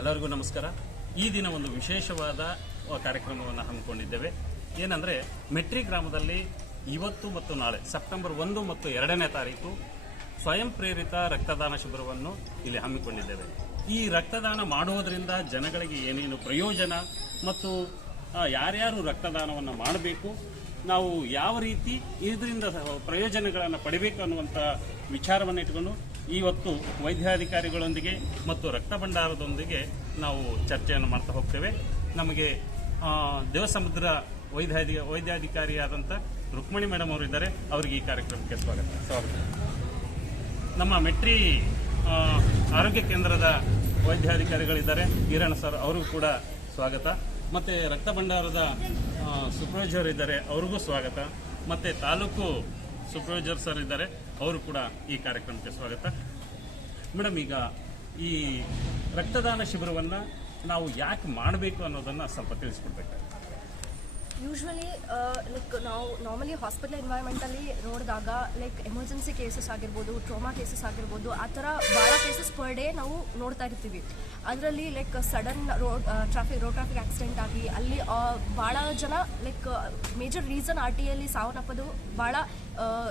ಎಲ್ಲರಿಗೂ ನಮಸ್ಕಾರ. ಈ ದಿನ ಒಂದು ವಿಶೇಷವಾದ ಕಾರ್ಯಕ್ರಮವನ್ನು ಹಮ್ಮಿಕೊಂಡಿದ್ದೇವೆ. ಏನಂದರೆ, ಮೆಟ್ರಿ ಗ್ರಾಮದಲ್ಲಿ ಇವತ್ತು ಮತ್ತು ನಾಳೆ, ಸೆಪ್ಟೆಂಬರ್ ಒಂದು ಮತ್ತು ಎರಡನೇ ತಾರೀಕು, ಸ್ವಯಂ ಪ್ರೇರಿತ ರಕ್ತದಾನ ಶಿಬಿರವನ್ನು ಇಲ್ಲಿ ಹಮ್ಮಿಕೊಂಡಿದ್ದೇವೆ. ಈ ರಕ್ತದಾನ ಮಾಡುವುದರಿಂದ ಜನಗಳಿಗೆ ಏನೇನು ಪ್ರಯೋಜನ ಮತ್ತು ಯಾರ್ಯಾರು ರಕ್ತದಾನವನ್ನು ಮಾಡಬೇಕು, ನಾವು ಯಾವ ರೀತಿ ಇದರಿಂದ ಪ್ರಯೋಜನಗಳನ್ನು ಪಡಿಬೇಕು ಅನ್ನುವಂಥ ವಿಚಾರವನ್ನು ಇಟ್ಕೊಂಡು ಇವತ್ತು ವೈದ್ಯಾಧಿಕಾರಿಗಳೊಂದಿಗೆ ಮತ್ತು ರಕ್ತ ಭಂಡಾರದೊಂದಿಗೆ ನಾವು ಚರ್ಚೆಯನ್ನು ಮಾಡ್ತಾ ಹೋಗ್ತೇವೆ. ನಮಗೆ ದೇವಸಮುದ್ರ ವೈದ್ಯಾಧಿ ವೈದ್ಯಾಧಿಕಾರಿಯಾದಂಥ ರುಕ್ಮಿಣಿ ಮೇಡಮ್ ಅವರು ಇದ್ದಾರೆ. ಅವರಿಗೆ ಈ ಕಾರ್ಯಕ್ರಮಕ್ಕೆ ಸ್ವಾಗತ. ಸ್ವಾಗತ. ನಮ್ಮ ಮೆಟ್ರಿ ಆರೋಗ್ಯ ಕೇಂದ್ರದ ವೈದ್ಯಾಧಿಕಾರಿಗಳಿದ್ದಾರೆ. ಈರಣ್ಣ ಸರ್, ಅವರಿಗೂ ಕೂಡ ಸ್ವಾಗತ. ಮತ್ತು ರಕ್ತ ಭಂಡಾರದ ಸೂಪರ್ವೈಸರ್ ಇದ್ದಾರೆ. ಅವ್ರಿಗೂ ಸ್ವಾಗತ. ಮತ್ತು ತಾಲೂಕು ಸೂಪರ್ವೈಸರ್ ಸರ್ ಇದ್ದಾರೆ. ಅವರು ಕೂಡ ಈ ಕಾರ್ಯಕ್ರಮಕ್ಕೆ ಸ್ವಾಗತ. ಮೇಡಮ್, ಈಗ ಈ ರಕ್ತದಾನ ಶಿಬಿರವನ್ನು ನಾವು ಯಾಕೆ ಮಾಡಬೇಕು ಅನ್ನೋದನ್ನು ಸ್ವಲ್ಪ ತಿಳಿಸ್ಕೊಡ್ಬೇಕು? ಯೂಶ್ವಲಿ ಲೈಕ್ ನಾವು ನಾರ್ಮಲಿ ಹಾಸ್ಪಿಟಲ್ ಎನ್ವೈರ್ಮೆಂಟಲ್ಲಿ ನೋಡಿದಾಗ ಲೈಕ್ ಎಮರ್ಜೆನ್ಸಿ ಕೇಸಸ್ ಆಗಿರ್ಬೋದು ಟ್ರೋಮಾ ಕೇಸಸ್ ಆಗಿರ್ಬೋದು, ಆ ಥರ ಭಾಳ ಕೇಸಸ್ ಪರ್ ಡೇ ನಾವು ನೋಡ್ತಾ ಇರ್ತೀವಿ. ಅದರಲ್ಲಿ like sudden road traffic road traffic accident ಆಗಿ, ಅಲ್ಲಿ ಭಾಳ ಜನ like major reason R T ಅಲ್ಲಿ ಸಾವನ್ನಪ್ಪೋದು ಭಾಳ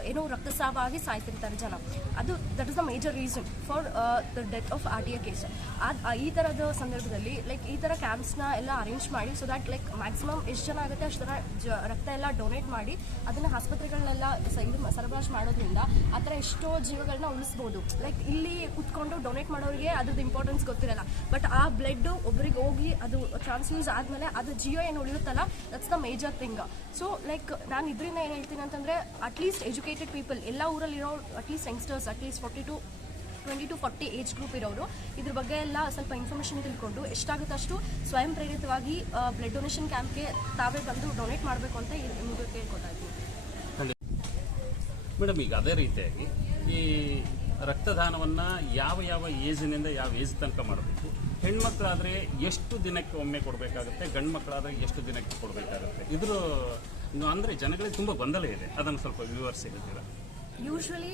ಏನೋ ರಕ್ತಸ್ರಾವ ಆಗಿ ಸಾಯ್ತಿರ್ತಾರೆ ಜನ. ಅದು that is the major reason for the death of R T A case ಈ ಥರದ ಸಂದರ್ಭದಲ್ಲಿ ಲೈಕ್ ಈ ಥರ ಕ್ಯಾಂಪ್ಸ್ನ ಎಲ್ಲ ಅರೇಂಜ್ ಮಾಡಿ ಸೊ ದಟ್ ಲೈಕ್ ಮ್ಯಾಕ್ಸಿಮಮ್ ಎಷ್ಟು ಜನ ಆಗುತ್ತೆ ಅಷ್ಟು ಜನ ಜ, ರಕ್ತ ಎಲ್ಲ ಡೊನೇಟ್ ಮಾಡಿ, ಅದನ್ನು ಆಸ್ಪತ್ರೆಗಳನ್ನೆಲ್ಲ ಇದು ಸರಬರಾಜು ಮಾಡೋದ್ರಿಂದ ಆ ಥರ ಎಷ್ಟೋ ಜೀವಗಳನ್ನ ಉಳಿಸ್ಬೋದು. ಲೈಕ್ ಇಲ್ಲಿ ಕುತ್ಕೊಂಡು ಡೊನೇಟ್ ಮಾಡೋರಿಗೆ ಅದ್ರದ್ದು ಇಂಪಾರ್ಟೆನ್ಸ್ ಗೊತ್ತಿರಲ್ಲ. ಬಟ್ ಆ ಬ್ಲಡ್ ಒಬ್ಬರಿಗೆ ಹೋಗಿ ಅದು ಟ್ರಾನ್ಸ್ಫ್ಯೂಸ್ ಆದಮೇಲೆ ಅದು ಜಿಯೋ ಏನು ಉಳಿಯುತ್ತಲ್ಲ that's the major thing so like ನಾನು ಇದರಿಂದ ಏನು ಹೇಳ್ತೀನಿ ಅಂತಂದರೆ ಅಟ್ಲೀಸ್ಟ್ ಎಜುಕೇಟೆಡ್ ಪೀಪಲ್ ಎಲ್ಲ ಊರಲ್ಲಿರೋ at least youngsters at least forty to twenty to forty age group ಇರೋರು, ಇದ್ರ ಬಗ್ಗೆ ಎಲ್ಲ ಸ್ವಲ್ಪ ಇನ್ಫಾರ್ಮೇಷನ್ ತಿಳ್ಕೊಂಡು ಎಷ್ಟಾಗುತ್ತೆ ಅಷ್ಟು ಸ್ವಯಂ ಪ್ರೇರಿತವಾಗಿ ಬ್ಲಡ್ ಡೊನೇಷನ್ ಕ್ಯಾಂಪ್ಗೆ ತಾವೇ ಬಂದು ಡೊನೇಟ್ ಮಾಡಬೇಕು ಅಂತ ನಿಮ್ಗೆ ಕೇಳ್ಕೊತಾ ಇದ್ದೀನಿ. ಮೇಡಮ್, ಈಗ ಅದೇ ರೀತಿಯಾಗಿ ಈ ರಕ್ತದಾನವನ್ನು ಯಾವ ಯಾವ ಏಜಿನಿಂದ ಯಾವ ಏಜ್ ತನಕ ಮಾಡಬೇಕು? ಹೆಣ್ಮಕ್ಳಾದರೆ ಎಷ್ಟು ದಿನಕ್ಕೆ ಒಮ್ಮೆ ಕೊಡಬೇಕಾಗುತ್ತೆ? ಗಂಡು ಮಕ್ಕಳಾದರೆ ಎಷ್ಟು ದಿನಕ್ಕೆ ಕೊಡಬೇಕಾಗುತ್ತೆ? ಇದ್ರ ಅಂದರೆ ಜನಗಳಿಗೆ ತುಂಬ ಗೊಂದಲ ಇದೆ. ಅದನ್ನು ಸ್ವಲ್ಪ ವಿವರಿಸಿ ಹೇಳ್ತೀರಾ? ಯೂಶ್ವಲಿ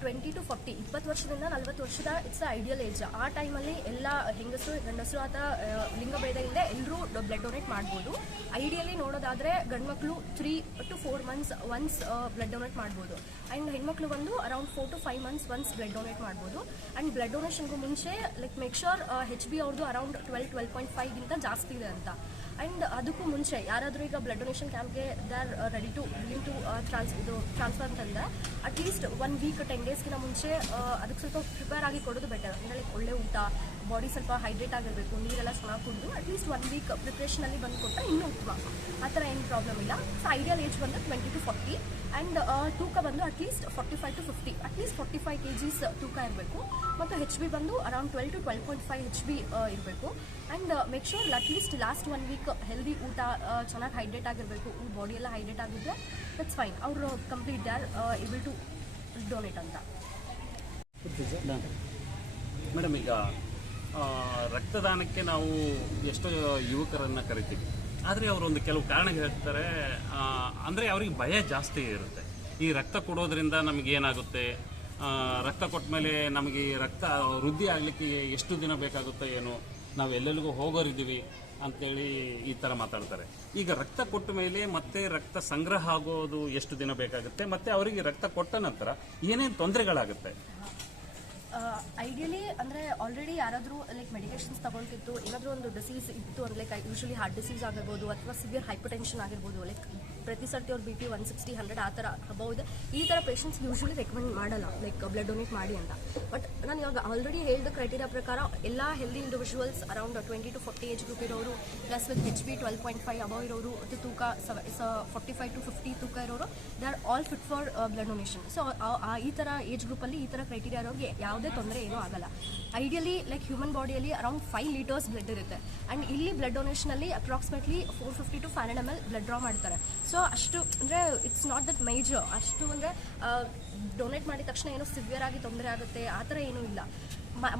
ಟ್ವೆಂಟಿ ಟು ಫಾರ್ಟಿ ಇಪ್ಪತ್ತು ವರ್ಷದಿಂದ ನಲ್ವತ್ತು ವರ್ಷದ ಇಟ್ಸ್ ಐಡಿಯಲ್ ಏಜ್ ಆ ಟೈಮಲ್ಲಿ ಎಲ್ಲ ಹೆಂಗಸರು, ಗಂಡಸರು ಆತ ಲಿಂಗಭೇದ ಇಲ್ಲದೆ ಎಲ್ಲರೂ ಬ್ಲಡ್ ಡೊನೇಟ್ ಮಾಡ್ಬೋದು. ಐಡಿಯಲಿ ನೋಡೋದಾದ್ರೆ ಗಂಡ್ಮಕ್ಳು three to four months once blood donate ಮಾಡ್ಬೋದು. ಆ್ಯಂಡ್ ಹೆಣ್ಮಕ್ಳು ಬಂದು around four to five months once blood donate ಮಾಡ್ಬೋದು. ಆ್ಯಂಡ್ ಬ್ಲಡ್ ಡೊನೇಷನ್ಗೂ ಮುಂಚೆ like make sure H B ಅವ್ರದ್ದು ಅರೌಂಡ್ ಟ್ವೆಲ್ ಟ್ವೆಲ್ ಪಾಯಿಂಟ್ ಫೈವ್ಗಿಂತ ಜಾಸ್ತಿ ಇದೆ ಅಂತ. ಆ್ಯಂಡ್ ಅದಕ್ಕೂ ಮುಂಚೆ ಯಾರಾದರೂ ಈಗ blood donation ಕ್ಯಾಂಪ್ಗೆ they are ready to willing to trans ಇದು ಟ್ರಾನ್ಸ್ಫರ್ ಅಂತಂದರೆ at least one week ten ಡೇಸ್ಗಿನ ಮುಂಚೆ ಅದಕ್ಕೆ ಸ್ವಲ್ಪ ಪ್ರಿಪೇರ್ ಆಗಿ ಕೊಡೋದು ಬೆಟರ್ ಅಂದರೆ ಒಳ್ಳೆ ಊಟ ಬಾಡಿ ಸ್ವಲ್ಪ ಹೈಡ್ರೇಟ್ ಆಗಿರಬೇಕು, ನೀರೆಲ್ಲ ಚೆನ್ನಾಗಿ ಕುಡಿದು ಅಟ್ಲೀಸ್ಟ್ ಒನ್ ವೀಕ್ ಪ್ರಿಪ್ರೇಷನಲ್ಲಿ ಬಂದು ಕೊಟ್ಟರೆ ಇನ್ನೂ ಉತ್ತಮ ಆ ಥರ ಏನು ಪ್ರಾಬ್ಲಮ್ ಇಲ್ಲ. ಸೊ ಐಡಿಯಲ್ ಏಜ್ ಬಂದು ಟ್ವೆಂಟಿ ಟು ಫಾರ್ಟಿ ಆ್ಯಂಡ್ ತೂಕ ಬಂದು at least forty five to fifty at least forty five K Gs ತೂಕ ಇರಬೇಕು. ಮತ್ತು ಹೆಚ್ ಬಿ ಬಂದು around twelve to twelve point five H B ಇರಬೇಕು. And make sure at least last one week healthy ಊಟ ಚೆನ್ನಾಗಿ hydrate ಆಗಿರಬೇಕು. Body ಎಲ್ಲ hydrate ಆಗಿದ್ರೆ ದಟ್ಸ್ ಫೈನ್ ಅವರು complete they are able to donate ಅಂತ. ಮೇಡಮ್ ಈಗ ರಕ್ತದಾನಕ್ಕೆ ನಾವು ಎಷ್ಟೋ ಯುವಕರನ್ನು ಕರಿತೀವಿ. ಆದರೆ ಅವರೊಂದು ಕೆಲವು ಕಾರಣ ಹೇಳ್ತಾರೆ ಅಂದರೆ ಅವರಿಗೆ ಭಯ ಜಾಸ್ತಿ ಇರುತ್ತೆ. ಈ ರಕ್ತ ಕೊಡೋದ್ರಿಂದ ನಮಗೇನಾಗುತ್ತೆ ರಕ್ತ ಕೊಟ್ಟ ಮೇಲೆ ನಮಗೆ ರಕ್ತ ವೃದ್ಧಿ ಆಗಲಿಕ್ಕೆ ಎಷ್ಟು ದಿನ ಬೇಕಾಗುತ್ತೆ ಏನು? ನಾವು ಎಲ್ಲೆಲ್ಲಿಗೂ ಹೋಗೋರಿದ್ದೀವಿ ಅಂತೇಳಿ ಈ ಥರ ಮಾತಾಡ್ತಾರೆ. ಈಗ ರಕ್ತ ಕೊಟ್ಟ ಮೇಲೆ ಮತ್ತೆ ರಕ್ತ ಸಂಗ್ರಹ ಆಗೋದು ಎಷ್ಟು ದಿನ ಬೇಕಾಗುತ್ತೆ? ಮತ್ತೆ ಅವರಿಗೆ ರಕ್ತ ಕೊಟ್ಟ ನಂತರ ಏನೇನು ತೊಂದರೆಗಳಾಗುತ್ತೆ? ಐಡಿಯಲಿ ಅಂದರೆ ಆಲ್ರೆಡಿ ಯಾರಾದರೂ ಲೈಕ್ ಮೆಡಿಕೇಶನ್ಸ್ ತಗೊಳ್ತಿತ್ತು, ಏನಾದರೂ ಒಂದು ಡಿಸೀಸ್ ಇತ್ತು ಅಂದರೆ ಲೈಕ್ ಯೂಶಲಿ ಹಾರ್ಟ್ ಡಿಸೀಸ್ ಆಗಿರ್ಬೋದು ಅಥವಾ ಸಿವಿಯರ್ ಹೈಪೊಟೆನ್ಷನ್ ಆಗಿರ್ಬೋದು ಲೈಕ್ ಪ್ರತಿ ಸರ್ತಿ ಅವ್ರ B P one sixty hundred ಆ ಥರ ಇದೆ. ಈ ಥರ ಪೇಷಂಟ್ಸ್ ಯೂಶಲಿ ರೆಕಮೆಂಡ್ ಮಾಡಲ್ಲ ಲೈಕ್ ಬ್ಲಡ್ ಡೊನೇಟ್ ಮಾಡಿ ಅಂತ. ಬಟ್ ನಾನು ಇವಾಗ ಆಲ್ರೆಡಿ ಹೇಳಿದ ಕ್ರೈಟೀರಿಯಾ ಪ್ರಕಾರ ಎಲ್ಲ healthy individuals around twenty to forty age group ಇರೋರು plus with H B twelve point five above ಇರೋರು ಮತ್ತು ತೂಕ ಫೋರ್ಟಿ ಫೈವ್ ಟು ಫಿಫ್ಟಿ ತೂಕ ಇರೋರು they are all fit for blood donation so ಈ ಥರ ಏಜ್ ಗ್ರೂಪಲ್ಲಿ ಈ ಥರ ಕ್ರೈಟೀರಿಯಾ ಇರೋರಿಗೆ ಯಾವುದೇ ತೊಂದರೆ ಏನೂ ಆಗಲ್ಲ. ಐಡಿಯಲಿ ಲೈಕ್ ಹ್ಯೂಮನ್ ಬಾಡಿಯಲ್ಲಿ ಅರೌಂಡ್ ಫೈವ್ ಲೀಟರ್ಸ್ ಬ್ಲಡ್ ಇರುತ್ತೆ. ಆ್ಯಂಡ್ ಇಲ್ಲಿ blood ಡೊನೇಷನಲ್ಲಿ approximately four fifty to five hundred M L blood draw ಮಾಡ್ತಾರೆ. ಸೊ ಅಷ್ಟು ಅಂದರೆ ಇಟ್ಸ್ ನಾಟ್ ದಟ್ ಮೇಜರ್ ಅಷ್ಟು ಅಂದರೆ ಡೊನೇಟ್ ಮಾಡಿದ ತಕ್ಷಣ ಏನೋ ಸಿವಿಯರ್ ಆಗಿ ತೊಂದರೆ ಆಗುತ್ತೆ, ಆ ಥರ ಏನೂ ಇಲ್ಲ.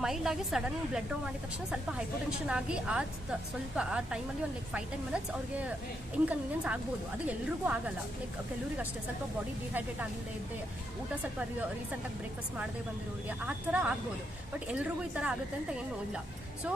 ಮೈಲ್ಡ್ ಆಗಿ ಸಡನ್ ಬ್ಲಡ್ ಡ್ರಾ ಮಾಡಿದ ತಕ್ಷಣ ಸ್ವಲ್ಪ ಹೈಪೋಟೆನ್ಷನ್ ಆಗಿ ಆ ಸ್ವಲ್ಪ ಆ ಟೈಮಲ್ಲಿ ಒಂದು ಲೈಕ್ ಫೈವ್ ಟೆನ್ ಮಿನಿಟ್ಸ್ ಅವ್ರಿಗೆ ಇನ್ಕನ್ವೀನಿಯನ್ಸ್ ಆಗ್ಬೋದು. ಅದು ಎಲ್ರಿಗೂ ಆಗಲ್ಲ. ಲೈಕ್ ಕೆಲವ್ರಿಗೆ ಅಷ್ಟೇ. ಸ್ವಲ್ಪ ಬಾಡಿ ಡಿಹೈಡ್ರೇಟ್ ಆಗಿಲ್ಲದೆ ಇದ್ದೆ, ಊಟ ಸ್ವಲ್ಪ ರೀಸೆಂಟಾಗಿ ಬ್ರೇಕ್ಫಾಸ್ಟ್ ಮಾಡದೆ ಬಂದಿರೋರಿಗೆ ಆ ಥರ ಆಗ್ಬೋದು. ಬಟ್ ಎಲ್ರಿಗೂ ಈ ಥರ ಆಗುತ್ತೆ ಅಂತ ಏನೂ ಇಲ್ಲ. ಸೊ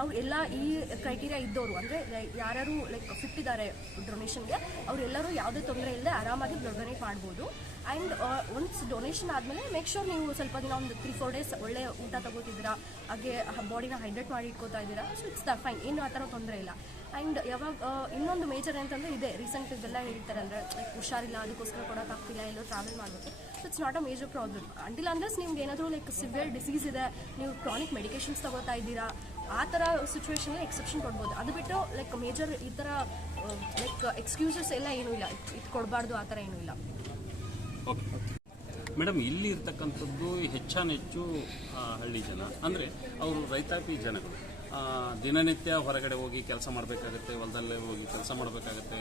ಅವ್ರು ಎಲ್ಲ ಈ ಕ್ರೈಟೀರಿಯಾ ಇದ್ದವರು ಅಂದರೆ ಯಾರು ಲೈಕ್ ಫಿಟ್ ಇದ್ದಾರೆ ಡೊನೇಷನ್ಗೆ ಅವರೆಲ್ಲರೂ ಯಾವುದೇ ತೊಂದರೆ ಇಲ್ಲದೆ ಆರಾಮಾಗಿ ಬ್ಲಡ್ ಡೊನೇಟ್ ಮಾಡ್ಬೋದು. ಆ್ಯಂಡ್ ಒನ್ಸ್ ಡೊನೇಷನ್ ಆದಮೇಲೆ ಮೇಕ್ ಶೋರ್ ನೀವು ಸ್ವಲ್ಪ ದಿನ ಒಂದು ತ್ರೀ ಫೋರ್ ಡೇಸ್ ಒಳ್ಳೆ ಊಟ ತಗೋತಿದ್ದೀರಾ, ಹಾಗೆ ಬಾಡಿನ ಹೈಡ್ರೇಟ್ ಮಾಡಿ ಇಟ್ಕೋತಾ ಇದ್ದೀರಾ ಸೊ ಇಟ್ಸ್ ದ ಫೈನ್ ಏನು ಆ ಥರ ತೊಂದರೆ ಇಲ್ಲ. ಆ್ಯಂಡ್ ಯಾವಾಗ ಇನ್ನೊಂದು ಮೇಜರ್ ಅಂತಂದರೆ ಇದೆ. ರೀಸೆಂಟ್ ಇದೆಲ್ಲ ಹೇಳ್ತಾರೆ ಅಂದರೆ ಲೈಕ್ ಹುಷಾರಿಲ್ಲ, ಅದಕ್ಕೋಸ್ಕರ ಕೊಡೋಕ್ಕಾಗ್ತಿಲ್ಲ ಎಲ್ಲೋ ಟ್ರಾವೆಲ್ ಮಾಡಬೇಕು. So it's not a major problem until unless ನಿಮ್ಗೆ ಏನಾದರೂ ಲೈಕ್ ಸಿವಿಯರ್ ಡಿಸೀಸ್ ಇದೆ, ನೀವು ಕ್ರಾನಿಕ್ ಮೆಡಿಕೇಷನ್ಸ್ ತಗೋತಾ ಇದ್ದೀರಾ, ಆ ಥರ ಸಿಚುವೇಶನಲ್ಲಿ ಎಕ್ಸೆಪ್ಷನ್ ಕೊಡ್ಬೋದು. ಅದು ಬಿಟ್ಟು ಲೈಕ್ ಮೇಜರ್ ಈ ಥರ ಲೈಕ್ ಎಕ್ಸ್ಕ್ಯೂಸಸ್ ಎಲ್ಲ ಏನೂ ಇಲ್ಲ. ಇದು ಕೊಡಬಾರ್ದು, ಆ ಥರ ಏನೂ ಇಲ್ಲ. ಓಕೆ. ಮೇಡಮ್, ಇಲ್ಲಿ ಇರ್ತಕ್ಕಂಥದ್ದು ಹೆಚ್ಚಾನೆಚ್ಚು ಹಳ್ಳಿ ಜನ. ಅಂದರೆ ಅವರು ರೈತಾಪಿ ಜನಗಳು. ದಿನನಿತ್ಯ ಹೊರಗಡೆ ಹೋಗಿ ಕೆಲಸ ಮಾಡಬೇಕಾಗುತ್ತೆ, ಹೊಲದಲ್ಲೇ ಹೋಗಿ ಕೆಲಸ ಮಾಡಬೇಕಾಗುತ್ತೆ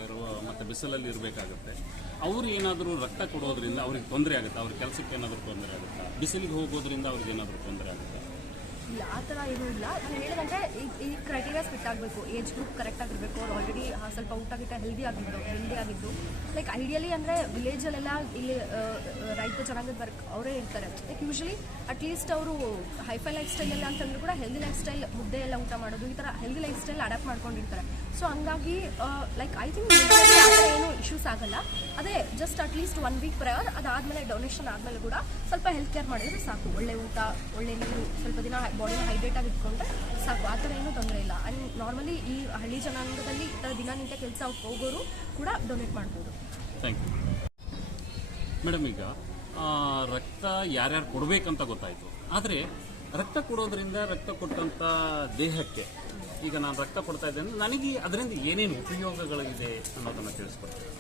ಮತ್ತು ಬಿಸಿಲಲ್ಲಿ ಇರಬೇಕಾಗತ್ತೆ. ಅವ್ರು ಏನಾದರೂ ರಕ್ತ ಕೊಡೋದ್ರಿಂದ ಅವ್ರಿಗೆ ತೊಂದರೆ ಆಗುತ್ತೆ. ಅವ್ರ ಕೆಲಸಕ್ಕೆ ಏನಾದರೂ ತೊಂದರೆ ಆಗುತ್ತೆ? ಬಿಸಿಲಿಗೆ ಹೋಗೋದ್ರಿಂದ ಅವ್ರಿಗೆ ಏನಾದರೂ ತೊಂದರೆ ಆಗುತ್ತೆ? ಇಲ್ಲ, ಆ ಥರ ಏನೂ ಇಲ್ಲ. ನಾನು ಹೇಳಿದಂತೆ ಈ- ಕ್ರೈಟೀರಿಯಾಸ್ ಫಿಟ್ ಆಗಬೇಕು. ಏಜ್ ಗ್ರೂಪ್ ಕರೆಕ್ಟ್ ಆಗಿರಬೇಕು. ಅವ್ರು ಆಲ್ರೆಡಿ ಸ್ವಲ್ಪ ಊಟ ಗಿಟ್ಟ ಹೆಲ್ದಿ ಆಗಿದ್ದು ಹೆಲ್ದಿ ಆಗಿದ್ದು. ಲೈಕ್ ಐಡಿಯಲಿ ಅಂದರೆ ವಿಲೇಜಲ್ಲೆಲ್ಲ ಇಲ್ಲಿ ರೈತ ಜನಾಂಗದ ವರ್ಕ್ ಅವರೇ ಇರ್ತಾರೆ. ಲೈಕ್ ಯೂಶ್ವಲಿ ಅಟ್ಲೀಸ್ಟ್ ಅವರು ಹೈಫೈ ಲೈಫ್ ಸ್ಟೈಲ್ ಎಲ್ಲ ಅಂತಂದ್ರೂ ಕೂಡ ಹೆಲ್ದಿ ಲೈಫ್ ಸ್ಟೈಲ್ ಮುದ್ದೆ ಎಲ್ಲ ಊಟ ಮಾಡೋದು, ಈ ಥರ ಹೆಲ್ದಿ ಲೈಫ್ ಸ್ಟೈಲ್ ಅಡಾಪ್ಟ್ ಮಾಡ್ಕೊಂಡಿರ್ತಾರೆ ಸೊ ಹಂಗಾಗಿ ಲೈಕ್ ಐ ಥಿಂಕ್ ಏನು ಇಶ್ಯೂಸ್ ಆಗಲ್ಲ. ಅದೇ just at least one week prior ಅದಾದಮೇಲೆ ಡೊನೇಷನ್ ಆದಮೇಲೆ ಕೂಡ ಸ್ವಲ್ಪ ಹೆಲ್ತ್ ಕೇರ್ ಮಾಡಿದ್ರೆ ಸಾಕು. ಒಳ್ಳೆ ಊಟ, ಒಳ್ಳೆ ನೀರು, ಸ್ವಲ್ಪ ದಿನ ಬಾಡಿನ ಹೈಡ್ರೇಟ್ ಆಗಿ ಇಟ್ಕೊಂಡ್ರೆ ಸಾಕು. ಆ ಥರ ಏನೂ ತೊಂದರೆ ಇಲ್ಲ. ಆ್ಯಂಡ್ ನಾರ್ಮಲಿ ಈ ಹಳ್ಳಿ ಜನಾಂಗದಲ್ಲಿ ಈ ಥರ ದಿನನಿತ್ಯ ಕೆಲಸ ಹೋಗೋರು ಕೂಡ ಡೊನೇಟ್ ಮಾಡ್ಬೋದು. ಥ್ಯಾಂಕ್ ಯು ಮೇಡಮ್ ಈಗ ರಕ್ತ ಯಾರ್ಯಾರು ಕೊಡಬೇಕಂತ ಗೊತ್ತಾಯಿತು. ಆದರೆ ರಕ್ತ ಕೊಡೋದ್ರಿಂದ ರಕ್ತ ಕೊಟ್ಟಂಥ ದೇಹಕ್ಕೆ ಈಗ ನಾನು ರಕ್ತ ಕೊಡ್ತಾ ಇದ್ದೇನೆ. ನನಗೆ ಅದರಿಂದ ಏನೇನು ಉಪಯೋಗಗಳಿದೆ ಅನ್ನೋದನ್ನು ತಿಳಿಸ್ಕೊಡ್ತೀನಿ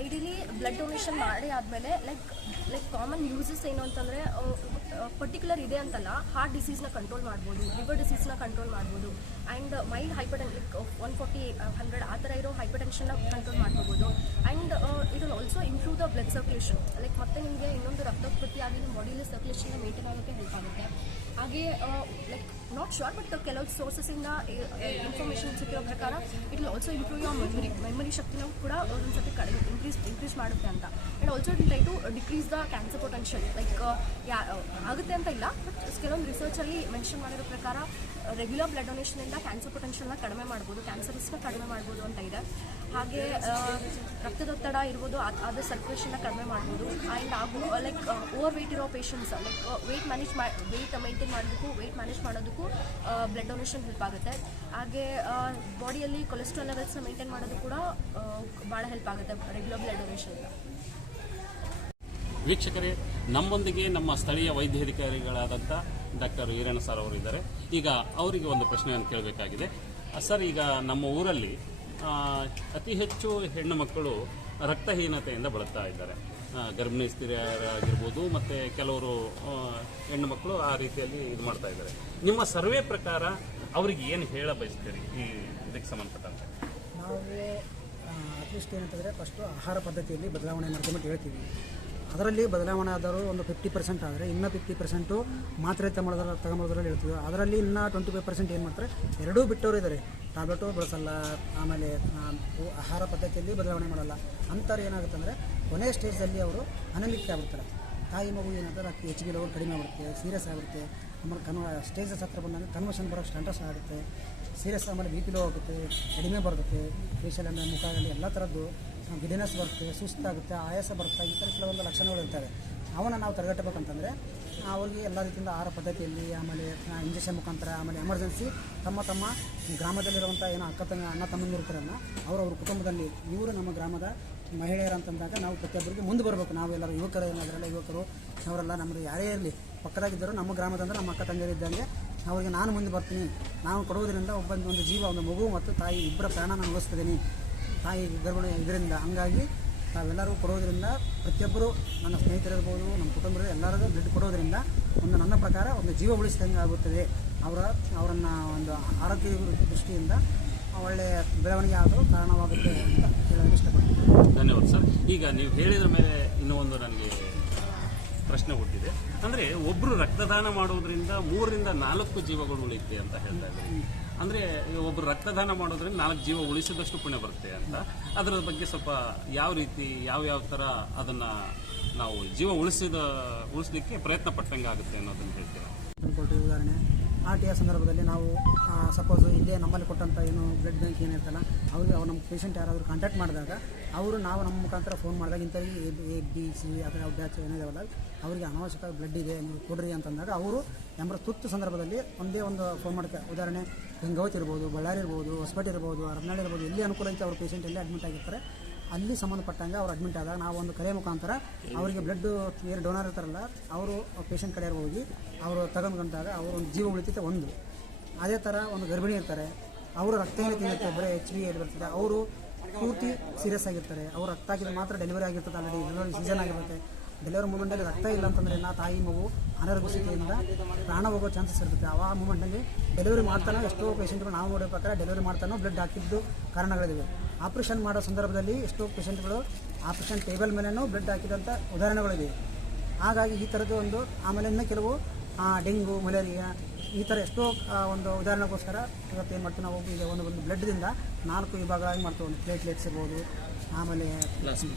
ಐಡಿಯಲಿ ಬ್ಲಡ್ ಡೊನೇಷನ್ ಮಾಡಿ ಆದಮೇಲೆ ಲೈಕ್ ಲೈಕ್ ಕಾಮನ್ ಯೂಸಸ್ ಏನು ಅಂತಂದರೆ ಪರ್ಟಿಕ್ಯುಲರ್ ಇದೆ ಅಂತಲ್ಲ ಹಾರ್ಟ್ ಡಿಸೀಸ್ನ ಕಂಟ್ರೋಲ್ ಮಾಡ್ಬೋದು ಲಿವರ್ ಡಿಸೀಸ್ನ ಕಂಟ್ರೋಲ್ ಮಾಡ್ಬೋದು and mild hyper like one forty hundred ಆ ಥರ ಇರೋ ಹೈಪರ್ ಟೆನ್ಷನ್ನ ಕಂಟ್ರೋಲ್ ಮಾಡ್ಕೋಬೋದು and it will also improve the blood circulation like ಮತ್ತೆ ನಿಮಗೆ ಇನ್ನೊಂದು ರಕ್ತೋತ್ಪತ್ತಿ ಆಗಿ ನಿಮ್ಮ ಬಾಡಿಲಿ ಸರ್ಕ್ಯುಲೇಷನ್ ಮೇಂಟೈನ್ ಆಗೋಕ್ಕೆ ಹೆಲ್ಪ್ ಆಗುತ್ತೆ. ಹಾಗೆ ಲೈಕ್ ನಾಟ್ ಶೋರ್ ಬಟ್ ಕೆಲವು ಸೋರ್ಸಸ್ಸಿಂದ ಇನ್ಫಾರ್ಮೇಷನ್ ಸಿಕ್ಕಿರೋ ಪ್ರಕಾರ it will also improve your memory memory ಶಕ್ತಿನೂ ಕೂಡ ಒಂದೊಂದ್ಸತಿ ಕಡಿಮೆ ಇನ್ಕ್ರೀಸ್ ಇನ್ಕ್ರೀಸ್ ಮಾಡುತ್ತೆ ಅಂತ. And also it try to decrease the cancer potential like ಯಾ ಆಗುತ್ತೆ ಅಂತ ಇಲ್ಲ ಬಟ್ ಕೆಲವೊಂದು ರಿಸರ್ಚಲ್ಲಿ ಮೆನ್ಷನ್ ಮಾಡಿರೋ ಪ್ರಕಾರ ರೆಗ್ಯುಲರ್ ಬ್ಲಡ್ ಡೊನೇಷನಿಂದ ಕ್ಯಾನ್ಸರ್ ಪೊಟೆನ್ಷಿಯಲ್ನ ಕಡಿಮೆ ಮಾಡ್ಬೋದು ಕ್ಯಾನ್ಸರ್ ರಿಸ್ಕ್ನ ಕಡಿಮೆ ಮಾಡ್ಬೋದು ಅಂತ ಇದೆ. ಹಾಗೆ ರಕ್ತದೊತ್ತಡ ಇರ್ಬೋದು, ಅದು ಸರ್ಕ್ಯುಲೇಷನ್ನ ಕಡಿಮೆ ಮಾಡ್ಬೋದು. ಆ್ಯಂಡ್ ಹಾಗೂ ಲೈಕ್ ಓವರ್ ವೆಯ್ಟ್ ಇರೋ ಪೇಷಂಟ್ಸ್ ಲೈಕ್ ವೆಯ್ಟ್ ಮ್ಯಾನೇಜ್ ಮಾ ವೆಯ್ಟ್ ಮೇಂಟೈನ್ ಮಾಡೋದಕ್ಕೂ ವೆಯ್ಟ್ ಮ್ಯಾನೇಜ್ ಮಾಡೋದಕ್ಕೂ ಬ್ಲಡ್ ಡೊನೇಷನ್ ಹೆಲ್ಪ್ ಆಗುತ್ತೆ. ಹಾಗೆ ಬಾಡಿಯಲ್ಲಿ ಕೊಲೆಸ್ಟ್ರಾಲ್ ಲೆವೆಲ್ಸ್ನ ಮೇಂಟೈನ್ ಮಾಡೋದು ಕೂಡ ಭಾಳ ಹೆಲ್ಪ್ ಆಗುತ್ತೆ ರೆಗ್ಯುಲರ್ ಬ್ಲಡ್ ಡೊನೇಷನ್ ವೀಕ್ಷಕರೇ, ನಮ್ಮೊಂದಿಗೆ ನಮ್ಮ ಸ್ಥಳೀಯ ವೈದ್ಯಾಧಿಕಾರಿಗಳಾದಂಥ ಡಾಕ್ಟರ್ ಈರಣ್ಣ ಸರ್ ಅವರು ಇದ್ದಾರೆ. ಈಗ ಅವರಿಗೆ ಒಂದು ಪ್ರಶ್ನೆಯನ್ನು ಕೇಳಬೇಕಾಗಿದೆ. ಸರ್, ಈಗ ನಮ್ಮ ಊರಲ್ಲಿ ಅತಿ ಹೆಚ್ಚು ಹೆಣ್ಣು ಮಕ್ಕಳು ರಕ್ತಹೀನತೆಯಿಂದ ಬಳಲ್ತಾ ಇದ್ದಾರೆ. ಗರ್ಭಿಣಿ ಸ್ತ್ರೀಯರಾಗಿರ್ಬೋದು ಮತ್ತು ಕೆಲವರು ಹೆಣ್ಣು ಮಕ್ಕಳು ಆ ರೀತಿಯಲ್ಲಿ ಇದು ಮಾಡ್ತಾ ಇದ್ದಾರೆ. ನಿಮ್ಮ ಸರ್ವೆ ಪ್ರಕಾರ ಅವ್ರಿಗೆ ಏನು ಹೇಳ ಬಯಸ್ತೀರಿ ಈ ಇದಕ್ಕೆ ಸಂಬಂಧಪಟ್ಟಂತೆ? ನಾವು ಅಟ್ಲೀಸ್ಟ್ ಏನಂತಂದರೆ ಫಸ್ಟು ಆಹಾರ ಪದ್ಧತಿಯಲ್ಲಿ ಬದಲಾವಣೆ ಮಾಡ್ಕೊಂಬಿಟ್ಟು ಹೇಳ್ತೀವಿ. ಅದರಲ್ಲಿ ಬದಲಾವಣೆ ಆದರೂ ಒಂದು ಫಿಫ್ಟಿ ಪರ್ಸೆಂಟ್ ಆದರೆ ಇನ್ನೂ ಫಿಫ್ಟಿ ಪರ್ಸೆಂಟು ಮಾತ್ರೆ ತಗೊಳ್ಳೋದ್ರ ತಗೊಂಬೋದ್ರಲ್ಲಿ ಇರ್ತದೆ ಅದರಲ್ಲಿ ಇನ್ನೂ ಟ್ವೆಂಟಿ ಫೈವ್ ಪರ್ಸೆಂಟ್ ಏನು ಮಾಡ್ತಾರೆ? ಎರಡೂ ಬಿಟ್ಟವರು ಇದ್ದಾರೆ ಟ್ಯಾಬ್ಲೆಟು ಬಳಸಲ್ಲ, ಆಮೇಲೆ ಆಹಾರ ಪದ್ಧತಿಯಲ್ಲಿ ಬದಲಾವಣೆ ಮಾಡಲ್ಲ. ಅಂಥವ್ರು ಏನಾಗುತ್ತೆ ಅಂದರೆ ಕೊನೆಯ ಸ್ಟೇಜಲ್ಲಿ ಅವರು ಅನಲಿಕ್ಕೆ ಆಗ್ಬಿಡ್ತಾರೆ. ತಾಯಿ ಮಗು ಏನಾದರೂ ಅಕ್ಕಿ ಹೆಚ್ಚಿಗೆ ರೋಗ ಕಡಿಮೆ ಆಗುತ್ತೆ ಸೀರಿಯಸ್ ಆಗುತ್ತೆ ಆಮೇಲೆ ಕನ್ವ ಸ್ಟೇಜಸ್ ಹತ್ರ ಬಂದಾಗ ಕನ್ವರ್ಷನ್ ಬರೋ ಸ್ಟಂಟಸ್ ಆಗುತ್ತೆ. ಸೀರಿಯಸ್ ಆಮೇಲೆ ಬಿ ಪಿ ಲೋ ಆಗುತ್ತೆ, ಕಡಿಮೆ ಬರುತ್ತೆ ಫೇಶಿಯಲ್ ಅಂದರೆ ಮುಖದಲ್ಲಿ ಎಲ್ಲ ಥರದ್ದು ಗಿಡಿನೆಸ್ ಬರುತ್ತೆ, ಸುಸ್ತಾಗುತ್ತೆ, ಆಯಾಸ ಬರುತ್ತೆ, ಈ ಥರ ಕೆಲವೊಂದು ಲಕ್ಷಣಗಳು ಇರ್ತವೆ. ಅವನ್ನ ನಾವು ತಡೆಗಟ್ಟಬೇಕಂತಂದರೆ ಅವ್ರಿಗೆ ಎಲ್ಲ ರೀತಿಯಿಂದ ಆಹಾರ ಪದ್ಧತಿಯಲ್ಲಿ, ಆಮೇಲೆ ಇಂಜೆಕ್ಷನ್ ಮುಖಾಂತರ, ಆಮೇಲೆ ಎಮರ್ಜೆನ್ಸಿ ತಮ್ಮ ತಮ್ಮ ಗ್ರಾಮದಲ್ಲಿರುವಂಥ ಏನೋ ಅಕ್ಕ ತಂಗ, ಅಣ್ಣ ತಮ್ಮಂದಿರ್ತಾರಲ್ಲ ಅವರವ್ರ ಕುಟುಂಬದಲ್ಲಿ ಇವರು ನಮ್ಮ ಗ್ರಾಮದ ಮಹಿಳೆಯರು ಅಂತಂದಾಗ ನಾವು ಪ್ರತಿಯೊಬ್ಬರಿಗೆ ಮುಂದೆ ಬರಬೇಕು. ನಾವೆಲ್ಲರೂ ಯುವಕರು ಏನಾದ್ರಲ್ಲ ಯುವಕರು ಅವರೆಲ್ಲ ನಮ್ಮದು ಯಾರೇ ಇರಲಿ ಪಕ್ಕದಾಗಿದ್ದರು ನಮ್ಮ ಗ್ರಾಮದಂದ್ರೆ ನಮ್ಮ ಅಕ್ಕ ತಂಗಿಯರಿದ್ದಂಗೆ ಅವರಿಗೆ ನಾನು ಮುಂದೆ ಬರ್ತೀನಿ. ನಾನು ಕೊಡುವುದರಿಂದ ಒಬ್ಬ ಒಂದು ಜೀವ, ಒಂದು ಮಗು ಮತ್ತು ತಾಯಿ, ಇಬ್ಬರ ಪ್ರಾಣ ನಾನು ಉಳಿಸ್ತಿದ್ದೀನಿ ತಾಯಿ ಗರ್ಭಿಣಿ ಇದರಿಂದ ಹಂಗಾಗಿ ನಾವೆಲ್ಲರೂ ಕೊಡೋದ್ರಿಂದ ಪ್ರತಿಯೊಬ್ಬರು ನನ್ನ ಸ್ನೇಹಿತರಿರ್ಬೋದು, ನಮ್ಮ ಕುಟುಂಬರು ಎಲ್ಲರಿಗೂ ಬ್ಲಡ್ ಕೊಡೋದ್ರಿಂದ ಒಂದು ನನ್ನ ಪ್ರಕಾರ ಒಂದು ಜೀವ ಉಳಿಸಿದಂಗೆ ಆಗುತ್ತದೆ. ಅವರ, ಅವರನ್ನು ಒಂದು ಆರೋಗ್ಯ ದೃಷ್ಟಿಯಿಂದ ಒಳ್ಳೆಯ ಬೆಳವಣಿಗೆ ಆಗಲು ಕಾರಣವಾಗುತ್ತೆ ಅಂತ ಹೇಳಲು ಇಷ್ಟಪಡ್ತೀನಿ. ಧನ್ಯವಾದ ಸರ್. ಈಗ ನೀವು ಹೇಳಿದ ಮೇಲೆ ಇನ್ನೂ ಒಂದು ನನಗೆ ಪ್ರಶ್ನೆ ಹುಟ್ಟಿದೆ. ಅಂದರೆ ಒಬ್ಬರು ರಕ್ತದಾನ ಮಾಡೋದ್ರಿಂದ ಮೂರರಿಂದ ನಾಲ್ಕು ಜೀವಗಳು ಉಳಿಯುತ್ತೆ ಅಂತ ಹೇಳ್ತಾ ಇದ್ದಾರೆ. ಅಂದ್ರೆ ಒಬ್ಬರು ರಕ್ತದಾನ ಮಾಡೋದ್ರಿಂದ ನಾಲ್ಕು ಜೀವ ಉಳಿಸಿದಷ್ಟು ಪುಣ್ಯ ಬರುತ್ತೆ ಅಂತ. ಅದರ ಬಗ್ಗೆ ಸ್ವಲ್ಪ ಯಾವ ರೀತಿ, ಯಾವ ಯಾವ ಥರ ಅದನ್ನು ನಾವು ಜೀವ ಉಳಿಸಿದ, ಉಳಿಸಲಿಕ್ಕೆ ಪ್ರಯತ್ನ ಪಟ್ಟಂಗೆ ಆಗುತ್ತೆ ಅನ್ನೋದನ್ನು ಹೇಳ್ತೇವೆ ಉದಾಹರಣೆ ಆ ಟಿಯ ಸಂದರ್ಭದಲ್ಲಿ ನಾವು ಸಪೋಸ್ ಇಲ್ಲೇ ನಮ್ಮಲ್ಲಿ ಕೊಟ್ಟಂಥ ಏನು ಬ್ಲಡ್ ಬ್ಯಾಂಕ್ ಏನಿರ್ತಲ್ಲ ಅವ್ರಿಗೆ ಅವ್ರು ನಮ್ಮ ಪೇಷಂಟ್ ಯಾರಾದರೂ ಕಾಂಟ್ಯಾಕ್ಟ್ ಮಾಡಿದಾಗ, ಅವರು ನಾವು ನಮ್ಮ ಮುಖಾಂತರ ಫೋನ್ ಮಾಡಿದಾಗ ಇಂಥ ಎ ಬಿ ಸಿ ಅಥವಾ ಬ್ಯಾಚ್ ಏನಿದಾವಲ್ಲ ಅವರಿಗೆ ಅನಾವಶ್ಯಕ ಬ್ಲಡ್ ಇದೆ, ನೀವು ಕೊಡ್ರಿ ಅಂತಂದಾಗ ಅವರು ಎಂಬರ ತುರ್ತು ಸಂದರ್ಭದಲ್ಲಿ ಒಂದೇ ಒಂದು ಫೋನ್ ಮಾಡ್ತಾರೆ. ಉದಾಹರಣೆ, ಗಂಗಾವತಿ ಇರ್ಬೋದು, ಬಳ್ಳಾರಿ ಇರ್ಬೋದು, ಹೊಸಪೇಟೆ ಇರ್ಬೋದು ಹರಪನಹಳ್ಳಿ ಇರ್ಬೋದು, ಎಲ್ಲಿ ಅನುಕೂಲ ಐತೆ ಅವ್ರ ಪೇಷಂಟ್ ಎಲ್ಲಿ ಅಡ್ಮಿಟ್ ಆಗಿರ್ತಾರೆ. ಅಲ್ಲಿ ಸಂಬಂಧಪಟ್ಟಂಗೆ ಅವ್ರು ಅಡ್ಮಿಟ್ ಆದಾಗ ನಾವು ಒಂದು ಕರೆ ಮುಖಾಂತರ ಅವರಿಗೆ ಬ್ಲಡ್ ಏರ್ ಡೋನರ್ ಇರ್ತಾರಲ್ಲ, ಅವರು ಪೇಷಂಟ್ ಕಡೆ ಹೋಗಿ ಅವರು ತಗೊಂಡ್ಕೊಂಡಾಗ ಅವರು ಒಂದು ಜೀವ ಉಳಿತೈತೆ ಒಂದು. ಅದೇ ಥರ ಒಂದು ಗರ್ಭಿಣಿ ಇರ್ತಾರೆ, ಅವರು ರಕ್ತ ಇರುತ್ತೆ ಬರೀ ಎಚ್ ಬಿ ಎಲ್ಲಿ ಬರ್ತದೆ. ಅವರು ಪೂರ್ತಿ ಸೀರಿಯಸ್ ಆಗಿರ್ತಾರೆ. ಅವ್ರು ರಕ್ತ ಹಾಕಿದ್ರೆ ಮಾತ್ರ ಡೆಲಿವರಿ ಆಗಿರ್ತದೆ ಆಲ್ರೆಡಿ ಡೆಲಿವರಿ ಸೀಸನ್ ಆಗಿರುತ್ತೆ. ಡೆಲಿವರಿ ಮೂಮೆಂಟಲ್ಲಿ ರಕ್ತ ಇಲ್ಲ ಅಂತಂದ್ರೆ ನಾ ತಾಯಿ ಮಗು ಅನಾರೋಗ್ಯ ಸ್ಥಿತಿಯಿಂದ ಪ್ರಾಣ ಹೋಗೋ ಚಾನ್ಸಸ್ ಇರ್ತದೆ ಆ ಮೂಮೆಂಟಲ್ಲಿ ಡೆಲಿವರಿ ಮಾಡ್ತಾನೆ ಎಷ್ಟೋ ಪೇಷೆಂಟ್ಗಳು ನಾವು ನೋಡೋ ಪ್ರಕಾರ ಡೆಲಿವರಿ ಮಾಡ್ತಾನೋ ಬ್ಲಡ್ ಹಾಕಿದ್ದು ಕಾರಣಗಳಿವೆ. ಆಪ್ರೇಷನ್ ಮಾಡೋ ಸಂದರ್ಭದಲ್ಲಿ ಎಷ್ಟೋ ಪೇಷೆಂಟ್ಗಳು ಆಪ್ರೇಷನ್ ಟೇಬಲ್ ಮೇಲೇನೂ ಬ್ಲಡ್ ಹಾಕಿದಂಥ ಉದಾಹರಣೆಗಳಿವೆ. ಹಾಗಾಗಿ ಈ ಥರದ್ದು ಒಂದು ಆಮೇಲೆ ಇನ್ನೂ ಕೆಲವು ಡೆಂಗು, ಮಲೇರಿಯಾ ಈ ಥರ ಎಷ್ಟೋ ಒಂದು ಉದಾಹರಣೆಗೋಸ್ಕರ ಇವತ್ತು ಏನು ಮಾಡ್ತೀವಿ ನಾವು ಈಗ ಒಂದು ಒಂದು ಬ್ಲಡ್ದಿಂದ ನಾಲ್ಕು ವಿಭಾಗಗಳಾಗಿ ಮಾಡ್ತೀವಿ. ಒಂದು ಪ್ಲೇಟ್ಲೆಟ್ಸ್ ಇರ್ಬೋದು ಆಮೇಲೆ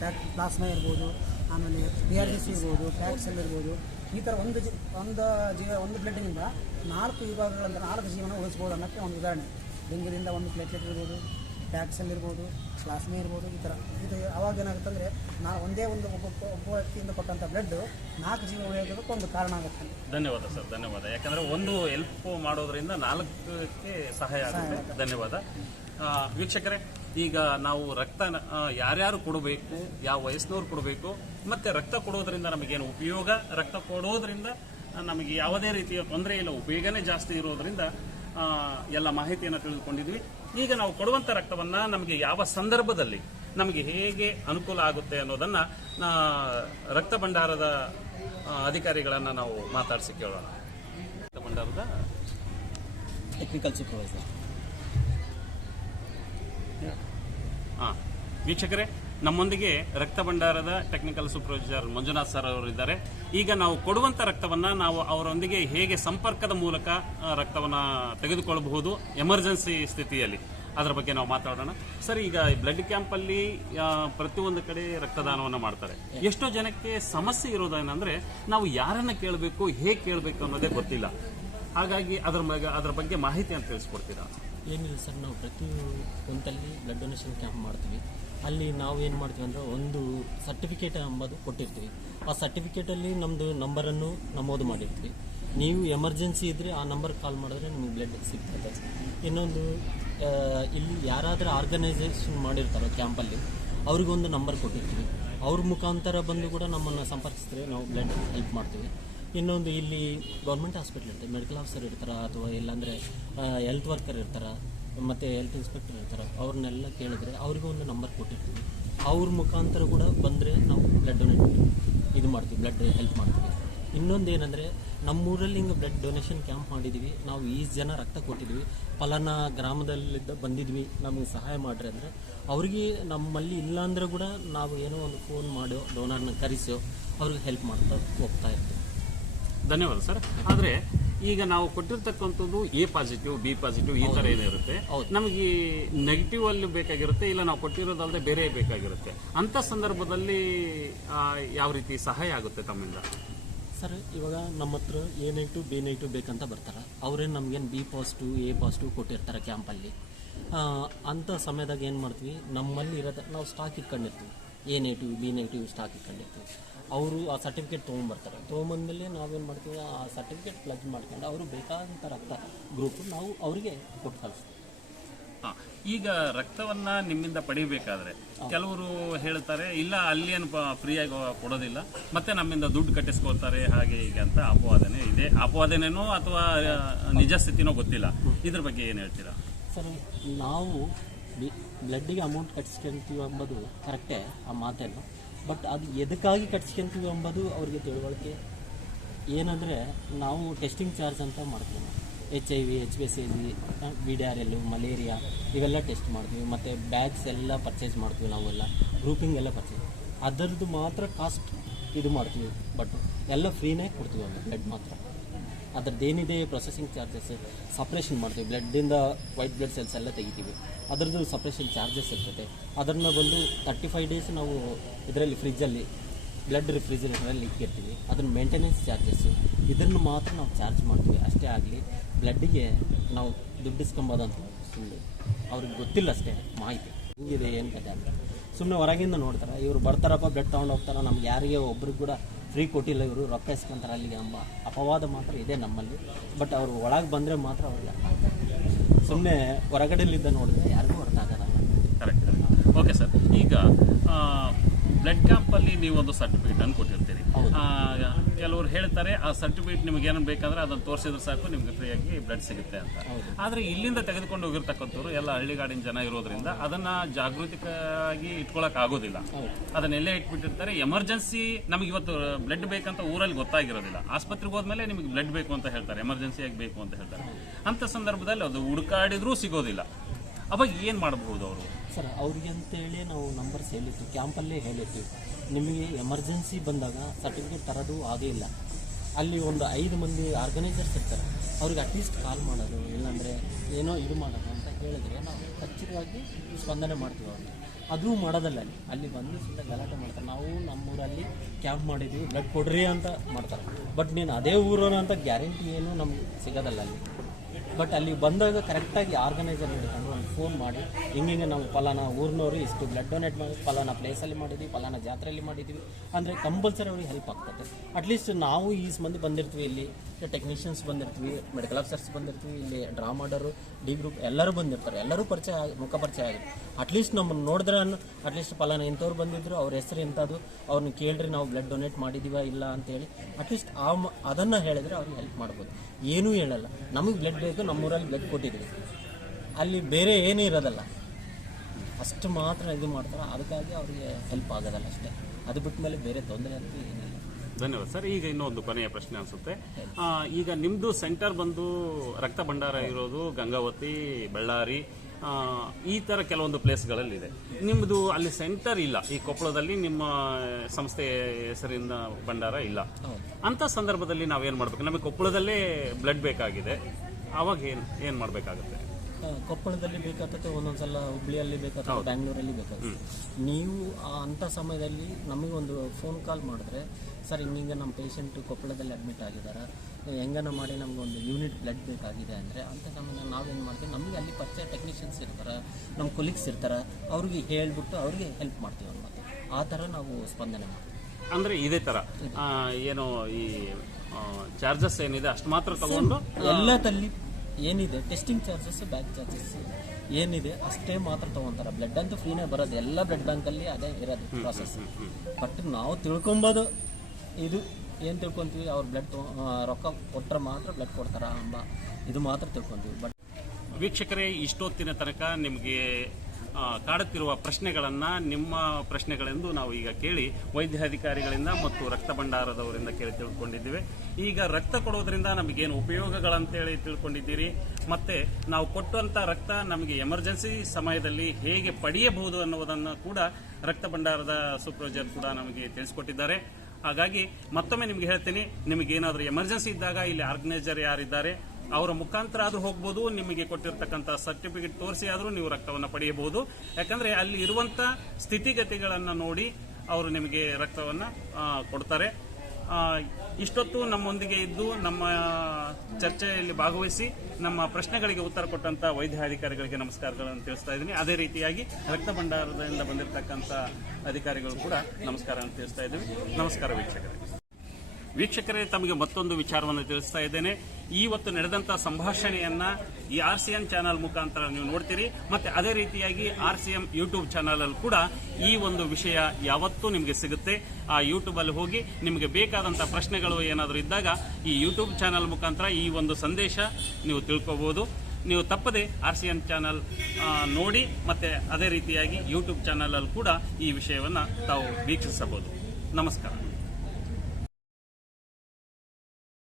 ಪ್ಯಾಕ್ ಪ್ಲಾಸ್ಮಾ ಇರ್ಬೋದು ಆಮೇಲೆ ಬಿ ಆರ್ ಜಿ ಸಿ ಇರ್ಬೋದು ಪ್ಯಾಕ್ಸೆಲ್ ಇರ್ಬೋದು ಈ ಥರ ಒಂದು ಜಿ ಒಂದು ಜೀವ ಒಂದು ಬ್ಲಡ್ಡಿನಿಂದ ನಾಲ್ಕು ವಿಭಾಗಗಳಿಂದ ನಾಲ್ಕು ಜೀವನ ಉಳಿಸ್ಬೋದು ಅನ್ನೋಕ್ಕೆ ಒಂದು ಉದಾಹರಣೆ. ಡೆಂಗ್ಯೂದಿಂದ ಒಂದು ಪ್ಲೇಟ್ಲೆಟ್ ಇರ್ಬೋದು ಪ್ಯಾಕ್ಸೆಲ್ ಇರ್ಬೋದು ಪ್ಲಾಸ್ಮಾ ಇರ್ಬೋದು ಈ ಥರ ಇದು ಅವಾಗ ಏನಾಗುತ್ತೆ ಅಂದರೆ ನಾ ಒಂದೇ ಒಂದು ಒಬ್ಬ ಒಬ್ಬ ವ್ಯಕ್ತಿಯಿಂದ ಕೊಟ್ಟಂಥ ಬ್ಲಡ್ ನಾಲ್ಕು ಜೀವ ಉಳಿಯೋದಕ್ಕೆ ಒಂದು ಕಾರಣ ಆಗುತ್ತೆ. ಧನ್ಯವಾದ ಸರ್ ಧನ್ಯವಾದ. ಯಾಕಂದರೆ ಒಂದು ಹೆಲ್ಪ್ ಮಾಡೋದ್ರಿಂದ ನಾಲ್ಕಕ್ಕೆ ಸಹಾಯ ಆಗುತ್ತೆ. ಧನ್ಯವಾದ. ವೀಕ್ಷಕರೇ, ಈಗ ನಾವು ರಕ್ತ ಯಾರ್ಯಾರು ಕೊಡಬೇಕು, ಯಾವ ವಯಸ್ಸಿನವ್ರು ಕೊಡಬೇಕು, ಮತ್ತೆ ರಕ್ತ ಕೊಡೋದ್ರಿಂದ ನಮಗೇನು ಉಪಯೋಗ? ರಕ್ತ ಕೊಡೋದ್ರಿಂದ ನಮಗೆ ಯಾವುದೇ ರೀತಿಯ ತೊಂದರೆ ಇಲ್ಲ, ಉಪಯೋಗನೇ ಜಾಸ್ತಿ ಇರೋದ್ರಿಂದ ಎಲ್ಲ ಮಾಹಿತಿಯನ್ನು ತಿಳಿದುಕೊಂಡಿದ್ವಿ. ಈಗ ನಾವು ಕೊಡುವಂತ ರಕ್ತವನ್ನ ನಮಗೆ ಯಾವ ಸಂದರ್ಭದಲ್ಲಿ, ನಮಗೆ ಹೇಗೆ ಅನುಕೂಲ ಆಗುತ್ತೆ ಅನ್ನೋದನ್ನ ರಕ್ತ ಭಂಡಾರದ ಅಧಿಕಾರಿಗಳನ್ನ ನಾವು ಮಾತಾಡಿಸಿ ಕೇಳೋಣ. ರಕ್ತ ಭಂಡಾರದ ಟೆಕ್ನಿಕಲ್ ಸೂಪರ್ವೈಸರ್ ಹಾ. ವೀಕ್ಷಕರೇ ನಮ್ಮೊಂದಿಗೆ ರಕ್ತ ಭಂಡಾರದ ಟೆಕ್ನಿಕಲ್ ಸೂಪರ್ವೈಸರ್ ಮಂಜುನಾಥ್ ಸರ್ ಅವರು ಇದ್ದಾರೆ. ಈಗ ನಾವು ಕೊಡುವಂತ ರಕ್ತವನ್ನ ನಾವು ಅವರೊಂದಿಗೆ ಹೇಗೆ ಸಂಪರ್ಕದ ಮೂಲಕ ರಕ್ತವನ್ನು ತೆಗೆದುಕೊಳ್ಳಬಹುದು ಎಮರ್ಜೆನ್ಸಿ ಸ್ಥಿತಿಯಲ್ಲಿ? ಅದರ ಬಗ್ಗೆ ನಾವು ಮಾತಾಡೋಣ. ಸರ್ ಈಗ ಬ್ಲಡ್ ಕ್ಯಾಂಪ್ ಅಲ್ಲಿ ಆ, ಪ್ರತಿಯೊಂದು ಕಡೆ ರಕ್ತದಾನವನ್ನು ಮಾಡ್ತಾರೆ. ಎಷ್ಟೋ ಜನಕ್ಕೆ ಸಮಸ್ಯೆ ಇರೋದೇನಂದ್ರೆ ನಾವು ಯಾರನ್ನ ಕೇಳಬೇಕು ಹೇಗೆ ಕೇಳಬೇಕು ಅನ್ನೋದೇ ಗೊತ್ತಿಲ್ಲ. ಹಾಗಾಗಿ ಅದರ ಅದರ ಬಗ್ಗೆ ಮಾಹಿತಿ ಅಂತ ತಿಳಿಸ್ಕೊಡ್ತೀರಾ? ಏನಿಲ್ಲ ಸರ್, ನಾವು ಪ್ರತಿ ಕುಂತಲ್ಲಿ ಬ್ಲಡ್ ಡೊನೇಷನ್ ಕ್ಯಾಂಪ್ ಮಾಡ್ತೀವಿ. ಅಲ್ಲಿ ನಾವು ಏನು ಮಾಡ್ತೀವಿ ಅಂದರೆ ಒಂದು ಸರ್ಟಿಫಿಕೇಟ್ ಎಂಬುದು ಕೊಟ್ಟಿರ್ತೀವಿ. ಆ ಸರ್ಟಿಫಿಕೇಟಲ್ಲಿ ನಮ್ಮದು ನಂಬರನ್ನು ನಮೂದು ಮಾಡಿರ್ತೀವಿ. ನೀವು ಎಮರ್ಜೆನ್ಸಿ ಇದ್ದರೆ ಆ ನಂಬರ್ ಕಾಲ್ ಮಾಡಿದ್ರೆ ನಿಮಗೆ ಬ್ಲಡ್ ಸಿಗ್ತದೆ. ಇನ್ನೊಂದು ಇಲ್ಲಿ ಯಾರಾದರೂ ಆರ್ಗನೈಸೇಷನ್ ಮಾಡಿರ್ತಾರೋ ಕ್ಯಾಂಪಲ್ಲಿ ಅವ್ರಿಗೊಂದು ನಂಬರ್ ಕೊಟ್ಟಿರ್ತೀವಿ. ಅವ್ರ ಮುಖಾಂತರ ಬಂದು ಕೂಡ ನಮ್ಮನ್ನು ಸಂಪರ್ಕಿಸಿದ್ರೆ ನಾವು ಬ್ಲಡ್ ಹೆಲ್ಪ್ ಮಾಡ್ತೀವಿ. ಇನ್ನೊಂದು ಇಲ್ಲಿ ಗೌರ್ಮೆಂಟ್ ಹಾಸ್ಪಿಟ್ಲ್ ಇರುತ್ತೆ. ಮೆಡಿಕಲ್ ಆಫೀಸರ್ ಇರ್ತಾರ ಅಥವಾ ಇಲ್ಲಾಂದರೆ ಹೆಲ್ತ್ ವರ್ಕರ್ ಇರ್ತಾರ, ಮತ್ತು ಹೆಲ್ತ್ ಇನ್ಸ್ಪೆಕ್ಟರ್ ಇರ್ತಾರೆ, ಅವ್ರನ್ನೆಲ್ಲ ಕೇಳಿದ್ರೆ ಅವ್ರಿಗೂ ಒಂದು ನಂಬರ್ ಕೊಟ್ಟಿರ್ತೀವಿ. ಅವ್ರ ಮುಖಾಂತರ ಕೂಡ ಬಂದರೆ ನಾವು ಬ್ಲಡ್ ಡೊನೇಟ್ ಇದು ಮಾಡ್ತೀವಿ ಬ್ಲಡ್ ಹೆಲ್ಪ್ ಮಾಡ್ತೀವಿ. ಇನ್ನೊಂದು ಏನಂದರೆ, ನಮ್ಮೂರಲ್ಲಿ ಹಿಂಗೆ ಬ್ಲಡ್ ಡೊನೇಷನ್ ಕ್ಯಾಂಪ್ ಮಾಡಿದ್ವಿ. ನಾವು ಈ ಜನ ರಕ್ತ ಕೊಟ್ಟಿದ್ವಿ. ಫಲಾನ ಗ್ರಾಮದಲ್ಲಿದ್ದ ಬಂದಿದ್ವಿ. ನಮಗೆ ಸಹಾಯ ಮಾಡ್ರಿ ಅಂದರೆ, ಅವ್ರಿಗೆ ನಮ್ಮಲ್ಲಿ ಇಲ್ಲ ಅಂದ್ರೆ ಕೂಡ ನಾವು ಏನೋ ಒಂದು ಫೋನ್ ಮಾಡೋ ಡೋನರ್ನ ಕರೆಸೋ ಅವ್ರಿಗೆ ಹೆಲ್ಪ್ ಮಾಡ್ತಾ ಹೋಗ್ತಾ ಇರ್ತೀವಿ. ಧನ್ಯವಾದ ಸರ್. ಆದ್ರೆ ಈಗ ನಾವು ಕೊಟ್ಟಿರ್ತಕ್ಕಂಥದ್ದು ಎ ಪಾಸಿಟಿವ್ ಬಿ ಪಾಸಿಟಿವ್ ಈ ತರ ಏನಿರುತ್ತೆ. ನಮಗೆ ನೆಗೆಟಿವ್ ಅಲ್ಲಿ ಬೇಕಾಗಿರುತ್ತೆ ಇಲ್ಲ ನಾವು ಕೊಟ್ಟಿರೋದಲ್ಲದೆ ಬೇರೆ ಬೇಕಾಗಿರುತ್ತೆ. ಅಂತ ಸಂದರ್ಭದಲ್ಲಿ ಯಾವ ರೀತಿ ಸಹಾಯ ಆಗುತ್ತೆ ತಮ್ಮಿಂದ? ಸರ್ ಇವಾಗ ನಮ್ಮ ಹತ್ರ ಎ ನೆಗೆಟಿವ್ ಬಿ ನೆಗೆಟಿವ್ ಬೇಕಂತ ಬರ್ತಾರೆ. ಅವ್ರೇನು ನಮ್ಗೇನು ಬಿ ಪಾಸಿಟಿವ್ ಎ ಪಾಸಿಟಿವ್ ಕೊಟ್ಟಿರ್ತಾರೆ ಕ್ಯಾಂಪಲ್ಲಿ ಅಂಥ ಸಮಯದಾಗ ಏನು ಮಾಡ್ತೀವಿ? ನಮ್ಮಲ್ಲಿ ಇರೋದ ನಾವು ಸ್ಟಾಕ್ ಇಟ್ಕೊಂಡಿರ್ತೀವಿ. A negative B negative stock ಇಟ್ಕೊಂಡಿರ್ತೀವಿ. ಅವರು ಆ ಸರ್ಟಿಫಿಕೇಟ್ ತೊಗೊಂಬರ್ತಾರೆ ತೊಗೊಂಬಂದಮೇಲೆ ನಾವೇನು ಮಾಡ್ತೀವಿ ಆ ಸರ್ಟಿಫಿಕೇಟ್ ಪ್ಲಗ್ ಮಾಡ್ಕೊಂಡು ಅವರು ಬೇಕಾದಂಥ ರಕ್ತ ಗ್ರೂಪ್ ನಾವು ಅವರಿಗೆ ಕೊಟ್ಟು ಕಳಿಸ್ತೀವಿ. ಹಾ. ಈಗ ರಕ್ತವನ್ನ ನಿಮ್ಮಿಂದ ಪಡಿಬೇಕಾದ್ರೆ ಕೆಲವರು ಹೇಳ್ತಾರೆ ಇಲ್ಲ ಅಲ್ಲಿ ಏನು ಫ್ರೀಯಾಗಿ ಕೊಡೋದಿಲ್ಲ ಮತ್ತೆ ನಮ್ಮಿಂದ ದುಡ್ಡು ಕಟ್ಟಿಸ್ಕೊಳ್ತಾರೆ ಹಾಗೆ ಹೀಗೆ ಅಂತ ಅಪವಾದನೆ ಇದೆ. ಅಪವಾದನೇನೋ ಅಥವಾ ನಿಜ ಸ್ಥಿತಿನೋ ಗೊತ್ತಿಲ್ಲ. ಇದ್ರ ಬಗ್ಗೆ ಏನು ಹೇಳ್ತೀರಾ? ಸರ್ ನಾವು ಬ್ಲಡ್ಡಿಗೆ ಅಮೌಂಟ್ ಕಟ್ಟಿಸ್ಕೊಂತೀವಿ ಎಂಬುದು ಕರೆಕ್ಟೇ ಆ ಮಾತೇನು. ಬಟ್ ಅದು ಎದಕ್ಕಾಗಿ ಕಟ್ಸ್ಕೊಂತೀವಿ ಎಂಬುದು ಅವರಿಗೆ ತಿಳುವಳಿಕೆ. ಏನಂದರೆ ನಾವು ಟೆಸ್ಟಿಂಗ್ ಚಾರ್ಜ್ ಅಂತ ಮಾಡ್ತೀವಿ. H I V H B C G B D R ಎಲ್ಲು ಮಲೇರಿಯಾ, ಇವೆಲ್ಲ ಟೆಸ್ಟ್ ಮಾಡ್ತೀವಿ. ಮತ್ತು ಬ್ಯಾಗ್ಸ್ ಎಲ್ಲ ಪರ್ಚೇಸ್ ಮಾಡ್ತೀವಿ ನಾವೆಲ್ಲ. ಗ್ರೂಪಿಂಗ್ ಎಲ್ಲ ಪರ್ಚೇಸ್ ಅದರದ್ದು ಮಾತ್ರ ಕಾಸ್ಟ್ ಇದು ಮಾಡ್ತೀವಿ. ಬಟ್ ಎಲ್ಲ ಫ್ರೀನೇ ಕೊಡ್ತೀವಿ ಬ್ಲಡ್ ಮಾತ್ರ. ಅದ್ರದ್ದು ಏನಿದೆ ಪ್ರೊಸೆಸಿಂಗ್ ಚಾರ್ಜಸ್ ಸಪ್ರೇಷನ್ ಮಾಡ್ತೀವಿ ಬ್ಲಡ್ಡಿಂದ ವೈಟ್ ಬ್ಲಡ್ ಸೆಲ್ಸ್ ಎಲ್ಲ ತೆಗಿತೀವಿ. ಅದರದ್ದು ಸಪ್ರೇಷನ್ ಚಾರ್ಜಸ್ ಇರ್ತದೆ. ಅದನ್ನು ಬಂದು ತರ್ಟಿ ಫೈವ್ ಡೇಸ್ ನಾವು ಇದರಲ್ಲಿ ಫ್ರಿಜ್ಜಲ್ಲಿ ಬ್ಲಡ್ ರಿಫ್ರಿಜರೇಟರಲ್ಲಿ ಇಟ್ಟಿರ್ತೀವಿ. ಅದನ್ನ ಮೇಂಟೆನೆನ್ಸ್ ಚಾರ್ಜಸ್ಸು ಇದನ್ನು ಮಾತ್ರ ನಾವು ಚಾರ್ಜ್ ಮಾಡ್ತೀವಿ. ಅಷ್ಟೇ ಆಗಲಿ ಬ್ಲಡ್ಡಿಗೆ ನಾವು ದುಡ್ಡು ಇಸ್ಕೊಂಬೋದಂತ ಸುಳ್ಳು ಅವ್ರಿಗೆ ಗೊತ್ತಿಲ್ಲ ಅಷ್ಟೇ, ಮಾಹಿತಿ. ಹಿಂಗಿದೆ, ಏನು ಕತೆ ಅಂತ. ಸುಮ್ಮನೆ ಹೊರಗಿಂದ ನೋಡ್ತಾರೆ. ಇವರು ಬರ್ತಾರಪ್ಪ ಬ್ಲಡ್ ತೊಗೊಂಡು ಹೋಗ್ತಾರೆ. ನಮ್ಗೆ ಯಾರಿಗೆ ಒಬ್ರಿಗೆ ಕೂಡ ಫ್ರೀ ಕೊಟ್ಟಿಲ್ಲ ಇವರು ರೊಕ್ಕ ಇಸ್ಕೊಂತಾರೆ ಅಲ್ಲಿಗೆ ಎಂಬ ಅಪವಾದ ಮಾತ್ರ ಇದೆ ನಮ್ಮಲ್ಲಿ. ಬಟ್ ಅವರು ಒಳಗೆ ಬಂದರೆ ಮಾತ್ರ ಅವ್ರಿಗೆ ಸುಮ್ಮನೆ ಹೊರಗಡೆಲಿದ್ದ ನೋಡಿದ್ರೆ ಯಾರಿಗೂ ಅರ್ಥ ಆಗಲ್ಲ. ಕರೆಕ್ಟ್ ಓಕೆ ಸರ್ ಈಗ ಬ್ಲಡ್ ಕ್ಯಾಂಪಲ್ಲಿ ನೀವು ಒಂದು ಸರ್ಟಿಫಿಕೇಟ್ ಅನ್ನು ಕೊಟ್ಟಿರ್ತೀರಿ. ಹೌದು. ಆ, ಕೆಲವರು ಹೇಳ್ತಾರೆ ಆ ಸರ್ಟಿಫಿಕೇಟ್ ನಿಮ್ಗೆ ಏನನ್ನು ಬೇಕಂದ್ರೆ ಅದನ್ನು ತೋರಿಸಿದ್ರೆ ಸಾಕು ನಿಮ್ಗೆ ಫ್ರೀಯಾಗಿ ಬ್ಲಡ್ ಸಿಗುತ್ತೆ ಅಂತ. ಆದರೆ ಇಲ್ಲಿಂದ ತೆಗೆದುಕೊಂಡು ಹೋಗಿರ್ತಕ್ಕಂಥವ್ರು ಎಲ್ಲ ಹಳ್ಳಿಗಾಡಿನ ಜನ ಇರೋದ್ರಿಂದ ಅದನ್ನ ಜಾಗೃತಿಕವಾಗಿ ಇಟ್ಕೊಳಕ್ ಆಗೋದಿಲ್ಲ. ಅದನ್ನೆಲ್ಲೇ ಇಟ್ಬಿಟ್ಟಿರ್ತಾರೆ. ಎಮರ್ಜೆನ್ಸಿ ನಮಗೆ ಇವತ್ತು ಬ್ಲಡ್ ಬೇಕಂತ ಊರಲ್ಲಿ ಗೊತ್ತಾಗಿರೋದಿಲ್ಲ. ಆಸ್ಪತ್ರೆಗೆ ಹೋದ್ಮೇಲೆ ನಿಮಗೆ ಬ್ಲಡ್ ಬೇಕು ಅಂತ ಹೇಳ್ತಾರೆ. ಎಮರ್ಜೆನ್ಸಿಯಾಗಿ ಬೇಕು ಅಂತ ಹೇಳ್ತಾರೆ. ಅಂತ ಸಂದರ್ಭದಲ್ಲಿ ಅದು ಹುಡುಕಾಡಿದ್ರೂ ಸಿಗೋದಿಲ್ಲ. ಅವಾಗ ಏನು ಮಾಡಬಹುದು ಅವರು? ಸರ್ ಅವ್ರಿಗೆ ಅಂತೇಳಿ ನಾವು ನಂಬರ್ಸ್ ಹೇಳಿತ್ತು ಕ್ಯಾಂಪಲ್ಲೇ ಹೇಳಿತ್ತು. ನಿಮಗೆ ಎಮರ್ಜೆನ್ಸಿ ಬಂದಾಗ ಸರ್ಟಿಫಿಕೇಟ್ ತರೋದು ಆಗೇ ಇಲ್ಲ. ಅಲ್ಲಿ ಒಂದು ಐದು ಮಂದಿ ಆರ್ಗನೈಸರ್ಸ್ ಇರ್ತಾರೆ. ಅವ್ರಿಗೆ ಅಟ್ಲೀಸ್ಟ್ ಕಾಲ್ ಮಾಡೋದು, ಇಲ್ಲಾಂದರೆ ಏನೋ ಇದು ಮಾಡೋದು ಅಂತ ಹೇಳಿದ್ರೆ ನಾವು ಖಚಿತವಾಗಿ ಸ್ಪಂದನೆ ಮಾಡ್ತೀವಿ ಅವ್ರನ್ನ ಅದು ಮಾಡೋದಲ್ಲ ಅಲ್ಲಿ. ಅಲ್ಲಿ ಬಂದು ಸುತ್ತ ಗಲಾಟೆ ಮಾಡ್ತಾರೆ. ನಾವು ನಮ್ಮೂರಲ್ಲಿ ಕ್ಯಾಂಪ್ ಮಾಡಿದ್ವಿ ಬ್ಲಡ್ ಕೊಡ್ರಿ ಅಂತ ಮಾಡ್ತಾರೆ. ಬಟ್ ನೀನು ಅದೇ ಊರೋನ ಅಂತ ಗ್ಯಾರಂಟಿ ಏನು ನಮ್ಗೆ ಸಿಗೋದಲ್ಲ ಅಲ್ಲಿ. ಬಟ್ ಅಲ್ಲಿ ಬಂದಾಗ ಕರೆಕ್ಟಾಗಿ ಆರ್ಗನೈಸರ್ ಹಿಡ್ಕೊಂಡು ಫೋನ್ ಮಾಡಿ ಹಿಂಗೆ ನಾವು ಫಲಾನ ಊರಿನವರು ಇಷ್ಟು ಬ್ಲಡ್ ಡೊನೇಟ್ ಮಾಡಿ, ಫಲಾನ ಪ್ಲೇಸಲ್ಲಿ ಮಾಡಿದ್ವಿ, ಫಲಾನ ಜಾತ್ರೆಯಲ್ಲಿ ಮಾಡಿದ್ವಿ. ಅಂದರೆ ಕಂಪಲ್ಸರಿ ಅವ್ರಿಗೆ ಹೆಲ್ಪ್ ಆಗ್ತದೆ. ಅಟ್ಲೀಸ್ಟ್ ನಾವು ಈ ಮಂದಿ ಬಂದಿರ್ತೀವಿ ಇಲ್ಲಿ ಟೆಕ್ನಿಷಿಯನ್ಸ್ ಬಂದಿರ್ತೀವಿ ಮೆಡಿಕಲ್ ಆಫೀಸರ್ಸ್ ಬಂದಿರ್ತೀವಿ, ಇಲ್ಲಿ ಡ್ರಾ ಮಾಡೋರು ಡಿ ಗ್ರೂಪ್ ಎಲ್ಲರೂ ಬಂದಿರ್ತಾರೆ. ಎಲ್ಲರೂ ಪರಿಚಯ ಆಗಿ, ಮುಖ ಪರಿಚಯ ಆಗಿದೆ ಅಟ್ಲೀಸ್ಟ್ ನಮ್ಮನ್ನು ನೋಡಿದ್ರೆ ಅಟ್ಲೀಸ್ಟ್ ಫಲಾನ ಇಂಥವ್ರು ಬಂದಿದ್ರು, ಅವ್ರ ಹೆಸರು ಎಂಥದ್ದು ಅವ್ರನ್ನ ಕೇಳ್ರಿ ನಾವು ಬ್ಲಡ್ ಡೊನೇಟ್ ಮಾಡಿದೀವ ಇಲ್ಲ ಅಂತೇಳಿ. ಅಟ್ಲೀಸ್ಟ್ ಆ ಅದನ್ನು ಹೇಳಿದ್ರೆ ಅವ್ರಿಗೆ ಹೆಲ್ಪ್ ಮಾಡ್ಬೋದು. ಏನೂ ಹೇಳಲ್ಲ. ನಮಗೆ ಬ್ಲಡ್ ಬೇಕು, ನಮ್ಮೂರಲ್ಲಿ ಬ್ಲಡ್ ಕೊಟ್ಟಿದ್ವಿ ಅಲ್ಲಿ ಬೇರೆ ಏನೂ ಇರೋದಲ್ಲ. ಅಷ್ಟು ಮಾತ್ರ ಇದು ಮಾಡ್ತಾರೆ. ಅದಕ್ಕಾಗಿ ಅವರಿಗೆ ಹೆಲ್ಪ್ ಆಗೋದಲ್ಲ ಅಷ್ಟೇ. ಅದು ಬಿಟ್ಟ ಮೇಲೆ ಬೇರೆ ತೊಂದರೆ ಅಂತ ಏನಿಲ್ಲ. ಧನ್ಯವಾದ. ಸರ್ ಈಗ ಇನ್ನೊಂದು ಕೊನೆಯ ಪ್ರಶ್ನೆ ಅನಿಸುತ್ತೆ. ಈಗ ನಿಮ್ಮದು ಸೆಂಟರ್ ಬಂದು ರಕ್ತ ಭಂಡಾರ ಇರೋದು ಗಂಗಾವತಿ ಬಳ್ಳಾರಿ ಈ ಥರ ಕೆಲವೊಂದು ಪ್ಲೇಸ್ಗಳಲ್ಲಿದೆ ನಿಮ್ಮದು ಅಲ್ಲಿ ಸೆಂಟರ್ ಇಲ್ಲ. ಈ ಕೊಪ್ಪಳದಲ್ಲಿ ನಿಮ್ಮ ಸಂಸ್ಥೆ ಹೆಸರಿಂದ ಭಂಡಾರ ಇಲ್ಲ. ಅಂಥ ಸಂದರ್ಭದಲ್ಲಿ ನಾವೇನು ಮಾಡಬೇಕು? ನಮಗೆ ಕೊಪ್ಪಳದಲ್ಲೇ ಬ್ಲಡ್ ಬೇಕಾಗಿದೆ. ಆವಾಗ ಏನು ಏನು ಮಾಡ್ಬೇಕಾಗುತ್ತೆ? ಕೊಪ್ಪಳದಲ್ಲಿ ಬೇಕಾಗ್ತದೆ ಒಂದೊಂದ್ಸಲ ಹುಬ್ಳಿಯಲ್ಲಿ ಬೇಕಾಗ್ತದೆ ಬ್ಯಾಂಗ್ಳೂರಲ್ಲಿ ಬೇಕಾಗ್ತದೆ ನೀವು ಆ ಅಂಥ ಸಮಯದಲ್ಲಿ ನಮಗೊಂದು ಫೋನ್ ಕಾಲ್ ಮಾಡಿದ್ರೆ ಸರ್ ಹಿಂಗೆ ನಮ್ಮ ಪೇಷಂಟು ಕೊಪ್ಪಳದಲ್ಲಿ ಅಡ್ಮಿಟ್ ಆಗಿದ್ದಾರೆ? ಹೆಂಗನ ಮಾಡಿ ನಮಗೊಂದು ಯೂನಿಟ್ ಬ್ಲಡ್ ಬೇಕಾಗಿದೆ ಅಂದರೆ? ಅಂಥ ಸಮಯದಲ್ಲಿ ನಾವೇನು ಮಾಡ್ತೀವಿ ನಮಗೆ ಅಲ್ಲಿ ಪರಿಚಯ ಟೆಕ್ನಿಷಿಯನ್ಸ್ ಇರ್ತಾರೆ ನಮ್ಮ ಕೊಲೀಗ್ಸ್ ಇರ್ತಾರೆ ಅವ್ರಿಗೆ ಹೇಳ್ಬಿಟ್ಟು ಅವ್ರಿಗೆ ಹೆಲ್ಪ್ ಮಾಡ್ತೀವಿ ಅನ್ನೋದು ಆ ಥರ ನಾವು ಸ್ಪಂದನೆ ಮಾಡ್ತೀವಿ. ಅಂದರೆ ಇದೇ ಥರ ಏನು ಈ ಚಾರ್ಜಸ್ ಏನಿದೆ ಅಷ್ಟು ಮಾತ್ರ ತಗೊಂಡು ಎಲ್ಲದಲ್ಲಿ ಏನಿದೆ? ಟೆಸ್ಟಿಂಗ್ ಚಾರ್ಜಸ್ ಬ್ಯಾಂಕ್ ಚಾರ್ಜಸ್ ಏನಿದೆ? ಅಷ್ಟೇ ಮಾತ್ರ ತಗೊಂತಾರೆ. ಬ್ಲಡ್ ಅಂತೂ ಫ್ರೀನೇ ಬರೋದು. ಎಲ್ಲ ಬ್ಲಡ್ ಬ್ಯಾಂಕ್ ಅಲ್ಲಿ ಅದೇ ಇರೋದು ಪ್ರಾಸೆಸ್ ಬಟ್ ನಾವು ತಿಳ್ಕೊಬೋದು. ಇದು ಏನು ತಿಳ್ಕೊಂತೀವಿ? ಅವ್ರು ಬ್ಲಡ್ ರೊಕ್ಕ ಕೊಟ್ಟರೆ ಮಾತ್ರ ಬ್ಲಡ್ ಕೊಡ್ತಾರ ಅಂಬ. ಇದು ಮಾತ್ರ ತಿಳ್ಕೊಂತೀವಿ. ಬಟ್ ವೀಕ್ಷಕರೇ ಇಷ್ಟೊತ್ತಿನ ತನಕ ನಿಮಗೆ ಕಾಡುತ್ತಿರುವ ಪ್ರಶ್ನೆಗಳನ್ನು ನಿಮ್ಮ ಪ್ರಶ್ನೆಗಳೆಂದು ನಾವು ಈಗ ಕೇಳಿ ವೈದ್ಯಾಧಿಕಾರಿಗಳಿಂದ ಮತ್ತು ರಕ್ತ ಭಂಡಾರದವರಿಂದ ಕೇಳಿ ತಿಳ್ಕೊಂಡಿದ್ದೀವಿ. ಈಗ ರಕ್ತ ಕೊಡೋದ್ರಿಂದ ನಮಗೇನು ಉಪಯೋಗಗಳಂತೇಳಿ ತಿಳ್ಕೊಂಡಿದ್ದೀರಿ? ಮತ್ತೆ ನಾವು ಕೊಟ್ಟಂಥ ರಕ್ತ ನಮಗೆ ಎಮರ್ಜೆನ್ಸಿ ಸಮಯದಲ್ಲಿ ಹೇಗೆ ಪಡೆಯಬಹುದು ಅನ್ನುವುದನ್ನು ಕೂಡ ರಕ್ತ ಭಂಡಾರದ ಸೂಪರ್ವೈಸರ್ ಕೂಡ ನಮಗೆ ತಿಳಿಸ್ಕೊಟ್ಟಿದ್ದಾರೆ. ಹಾಗಾಗಿ ಮತ್ತೊಮ್ಮೆ ನಿಮ್ಗೆ ಹೇಳ್ತೀನಿ, ನಿಮಗೇನಾದರೂ ಎಮರ್ಜೆನ್ಸಿ ಇದ್ದಾಗ ಇಲ್ಲಿ ಆರ್ಗನೈಸರ್ ಯಾರಿದ್ದಾರೆ? ಅವರ ಮುಖಾಂತರ ಅದು ಹೋಗ್ಬೋದು, ನಿಮಗೆ ಕೊಟ್ಟಿರ್ತಕ್ಕಂಥ ಸರ್ಟಿಫಿಕೇಟ್ ತೋರಿಸಿ ಆದರೂ ನೀವು ರಕ್ತವನ್ನು ಪಡೆಯಬಹುದು. ಯಾಕಂದ್ರೆ ಅಲ್ಲಿ ಇರುವಂತ ಸ್ಥಿತಿಗತಿಗಳನ್ನು ನೋಡಿ ಅವರು ನಿಮಗೆ ರಕ್ತವನ್ನು ಕೊಡ್ತಾರೆ. ಇಷ್ಟೊತ್ತು ನಮ್ಮೊಂದಿಗೆ ಇದ್ದು ನಮ್ಮ ಚರ್ಚೆಯಲ್ಲಿ ಭಾಗವಹಿಸಿ ನಮ್ಮ ಪ್ರಶ್ನೆಗಳಿಗೆ ಉತ್ತರ ಕೊಟ್ಟಂತ ವೈದ್ಯಾಧಿಕಾರಿಗಳಿಗೆ ನಮಸ್ಕಾರಗಳನ್ನು ತಿಳಿಸ್ತಾ ಇದ್ದೀನಿ. ಅದೇ ರೀತಿಯಾಗಿ ರಕ್ತ ಭಂಡಾರದಿಂದ ಬಂದಿರತಕ್ಕಂಥ ಅಧಿಕಾರಿಗಳು ಕೂಡ ನಮಸ್ಕಾರ ತಿಳಿಸ್ತಾ ಇದ್ದೀವಿ. ನಮಸ್ಕಾರ ವೀಕ್ಷಕರೇ. ವೀಕ್ಷಕರೇ, ತಮಗೆ ಮತ್ತೊಂದು ವಿಚಾರವನ್ನು ತಿಳಿಸ್ತಾ ಇದ್ದೇನೆ. ಇವತ್ತು ನಡೆದಂತ ಸಂಭಾಷಣೆಯನ್ನ ಈ ಆರ್ ಸಿ ಎಂ ಚಾನಲ್ ಮುಖಾಂತರ ನೀವು ನೋಡ್ತೀರಿ. ಮತ್ತೆ ಅದೇ ರೀತಿಯಾಗಿ R C M YouTube channel ಅಲ್ಲಿ ಕೂಡ ಈ ಒಂದು ವಿಷಯ ಯಾವತ್ತೂ ನಿಮಗೆ ಸಿಗುತ್ತೆ. ಆ ಯೂಟ್ಯೂಬ್ ಅಲ್ಲಿ ಹೋಗಿ ನಿಮಗೆ ಬೇಕಾದಂತ ಪ್ರಶ್ನೆಗಳು ಏನಾದರೂ ಇದ್ದಾಗ ಈ ಯೂಟ್ಯೂಬ್ ಚಾನಲ್ ಮುಖಾಂತರ ಈ ಒಂದು ಸಂದೇಶ ನೀವು ತಿಳ್ಕೋಬಹುದು ನೀವು ತಪ್ಪದೆ ಆರ್ ಸಿ ಎನ್ ಚಾನಲ್ ನೋಡಿ, ಮತ್ತೆ ಅದೇ ರೀತಿಯಾಗಿ ಯೂಟ್ಯೂಬ್ ಚಾನಲ್ ಅಲ್ಲಿ ಕೂಡ ಈ ವಿಷಯವನ್ನ ತಾವು ವೀಕ್ಷಿಸಬಹುದು. ನಮಸ್ಕಾರ.